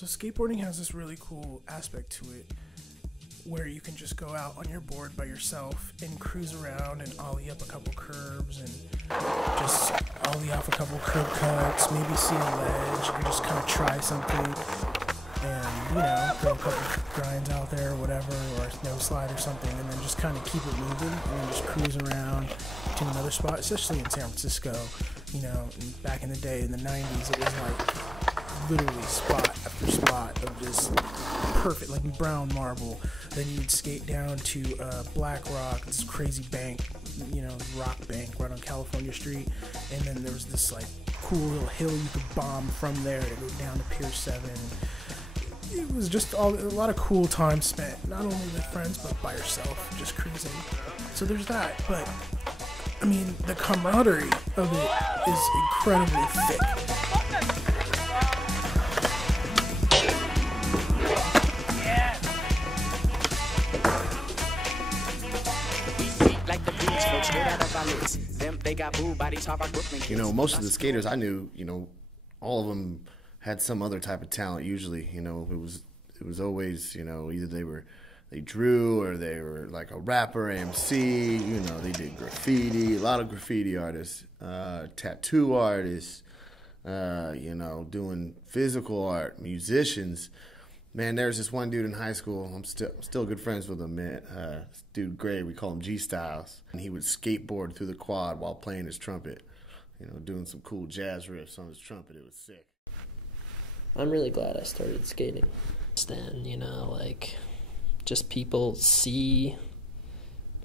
So skateboarding has this really cool aspect to it where you can just go out on your board by yourself and cruise around and ollie up a couple curbs and just ollie off a couple curb cuts, maybe see a ledge, or just kind of try something and, throw a couple grinds out there or whatever, or a snow slide or something, and then just kind of keep it moving and then just cruise around to another spot, especially in San Francisco. And back in the day, in the 90s, it was like literally spot after spot of just perfect, like brown marble. Then you'd skate down to Black Rock, this crazy bank, rock bank right on California Street, and then there was this like cool little hill you could bomb from there to go down to Pier 7. It was just a lot of cool time spent, not only with friends, but by yourself, just cruising. So there's that, but the camaraderie of it is incredibly thick. Most of the skaters I knew, all of them had some other type of talent. Usually, it was always, either they drew or they were like a rapper, MC. They did graffiti. A lot of graffiti artists, tattoo artists, doing physical art, musicians. Man, there's this one dude in high school. I'm still good friends with him, man. This dude Gray, we call him G Styles, and he would skateboard through the quad while playing his trumpet. Doing some cool jazz riffs on his trumpet. It was sick. I'm really glad I started skating. Then, just people see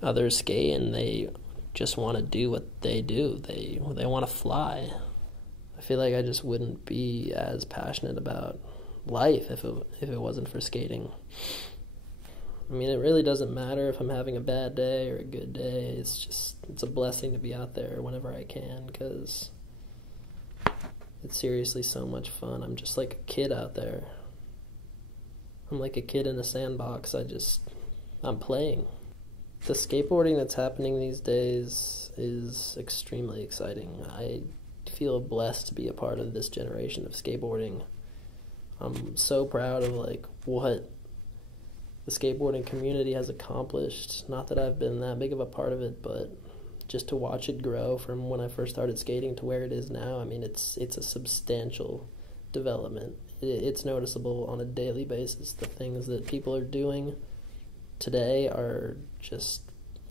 others skate and they just want to do what they do. They want to fly. I feel like I just wouldn't be as passionate about life if it wasn't for skating. It really doesn't matter if I'm having a bad day or a good day. It's a blessing to be out there whenever I can, because it's seriously so much fun. I'm just like a kid out there. I'm like a kid in a sandbox. I'm playing. The skateboarding that's happening these days is extremely exciting. I feel blessed to be a part of this generation of skateboarding. I'm so proud of what the skateboarding community has accomplished. Not that I've been that big of a part of it, but just to watch it grow from when I first started skating to where it is now. It's a substantial development. It's noticeable on a daily basis. The things that people are doing today are just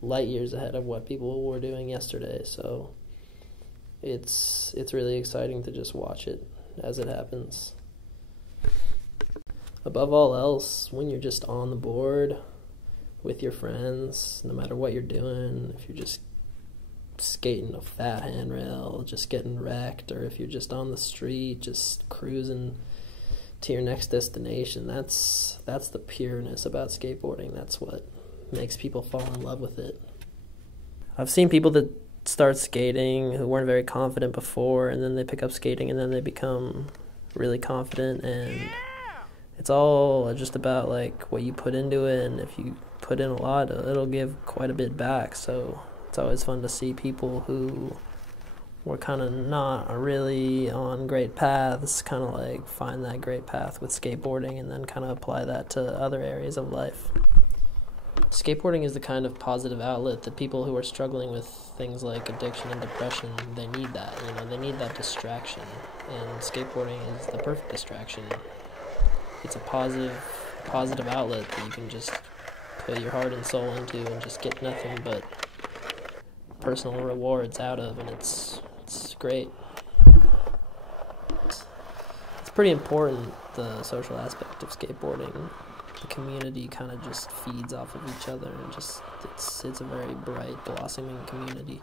light years ahead of what people were doing yesterday. So it's really exciting to just watch it as it happens. Above all else, when you're just on the board with your friends, no matter what you're doing, if you're just skating a fat handrail, just getting wrecked, or if you're just on the street, just cruising to your next destination, that's the pureness about skateboarding. That's what makes people fall in love with it. I've seen people that start skating who weren't very confident before, and then they pick up skating, and then they become really confident, and it's all just about what you put into it, and if you put in a lot, it'll give quite a bit back. So it's always fun to see people who were kind of not really on great paths kind of find that great path with skateboarding and then kind of apply that to other areas of life. Skateboarding is the kind of positive outlet that people who are struggling with things like addiction and depression, they need that. They need that distraction, and skateboarding is the perfect distraction. It's a positive outlet that you can just put your heart and soul into and just get nothing but personal rewards out of, and it's great. It's pretty important, the social aspect of skateboarding. The community kind of just feeds off of each other, and it's a very bright, blossoming community.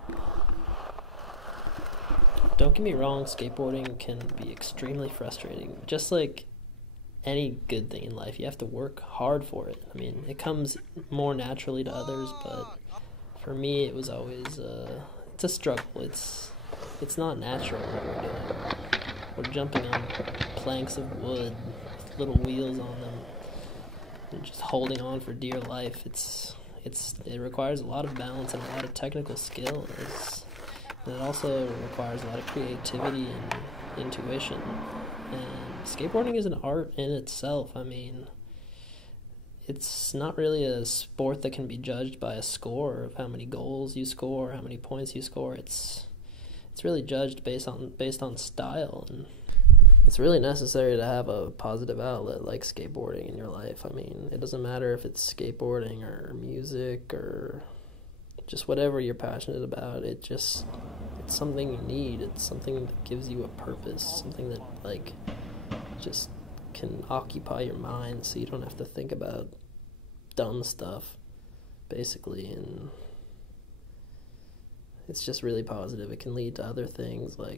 Don't get me wrong, skateboarding can be extremely frustrating. Just like any good thing in life, you have to work hard for it. It comes more naturally to others, but for me, it was always it's a struggle. It's not natural what we're doing. We're jumping on planks of wood with little wheels on them and just holding on for dear life. It requires a lot of balance and a lot of technical skill. And it also requires a lot of creativity and intuition. And skateboarding is an art in itself. I mean, it's not really a sport that can be judged by a score of how many goals you score, how many points you score. It's really judged based on style, and it's really necessary to have a positive outlet like skateboarding in your life. I mean, it doesn't matter if it's skateboarding or music or just whatever you're passionate about. It's something you need. It's something that gives you a purpose, something that like just can occupy your mind so you don't have to think about dumb stuff, basically. And it's just really positive. It can lead to other things like